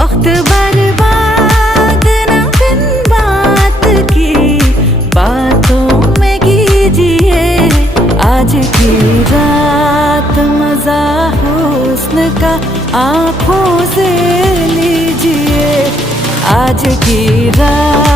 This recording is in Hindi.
वक्त बर्बाद न बिन बात की बातों में कीजिए। आज की रात मजा हुस्न का आँखों से लीजिए। आज की रात